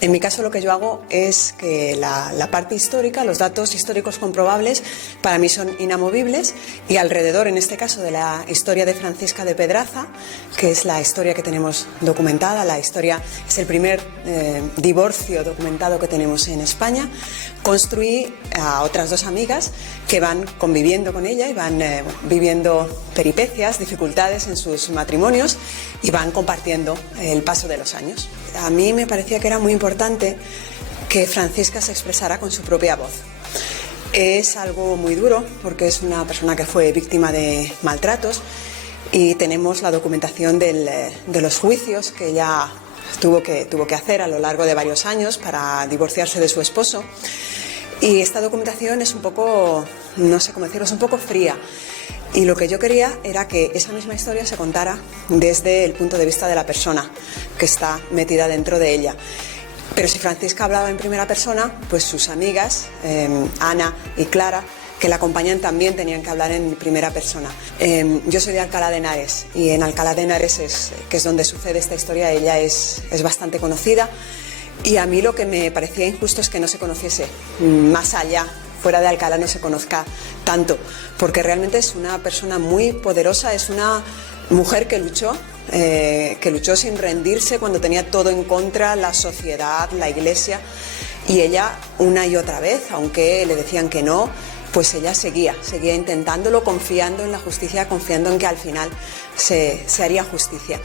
En mi caso lo que yo hago es que la parte histórica, los datos históricos comprobables, para mí son inamovibles y alrededor, en este caso, de la historia de Francisca de Pedraza, que es la historia que tenemos documentada, la historia es el primer divorcio documentado que tenemos en España, construí a otras dos amigas que van conviviendo con ella y van viviendo peripecias, dificultades en sus matrimonios y van compartiendo el paso de los años. A mí me parecía que era muy importante que Francisca se expresara con su propia voz. Es algo muy duro porque es una persona que fue víctima de maltratos y tenemos la documentación de los juicios que ella tuvo que hacer a lo largo de varios años para divorciarse de su esposo. Y esta documentación es un poco, no sé cómo decirlo, es un poco fría. Y lo que yo quería era que esa misma historia se contara desde el punto de vista de la persona que está metida dentro de ella. Pero si Francisca hablaba en primera persona, pues sus amigas, Ana y Clara, que la acompañan, también tenían que hablar en primera persona. Yo soy de Alcalá de Henares y en Alcalá de Henares, que es donde sucede esta historia, ella es bastante conocida. Y a mí lo que me parecía injusto es que no se conociese más allá, fuera de Alcalá no se conozca tanto, porque realmente es una persona muy poderosa, es una mujer que luchó sin rendirse cuando tenía todo en contra, la sociedad, la iglesia, y ella una y otra vez, aunque le decían que no, pues ella seguía intentándolo, confiando en la justicia, confiando en que al final se haría justicia.